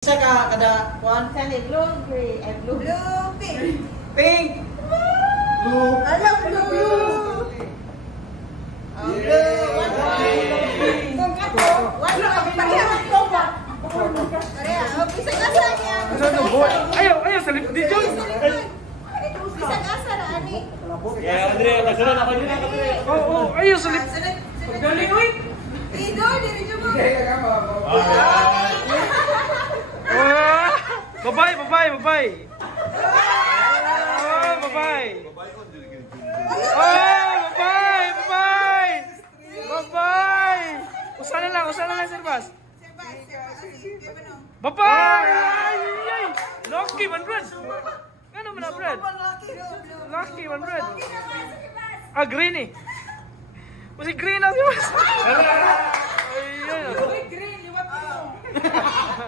Isa ka kada kuan Saan eh? Blue, gray, blue. Blue, pink. pink. Blue. Alam, blue. Kung ako, wala kami pagyaman ko ba? Kaya, bisag asa niya. Ayaw, salip di John. Bisag asa na, ani. Andre, kasunod ako din. Ayaw, salip. Galing, uy. Ido, diri dyan mo. Babay. Babay. Babay. Usaha lang, Sir Bas. Babay! Ay! Lucky, 100. Ano man na, Brad? Lucky, 100. Ah, green eh. Masih green na si Bas. Ayun. Green, liwat mo.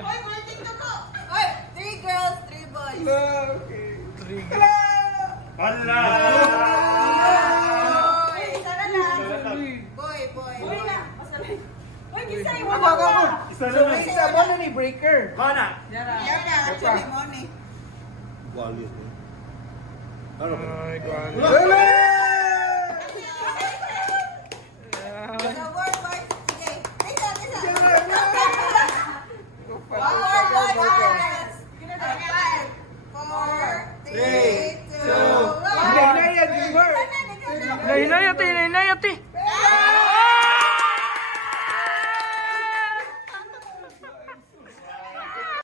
Oy, mga TikTok ko. Oy, 3 girls, 3 boys. Hala! Oy, sana lang. Boy. Boy na. Oy, kisay, wala Ako. ka. So may isa ba na ni breaker? Mana? Yan na, actually, money. Ay, gwan. Wala!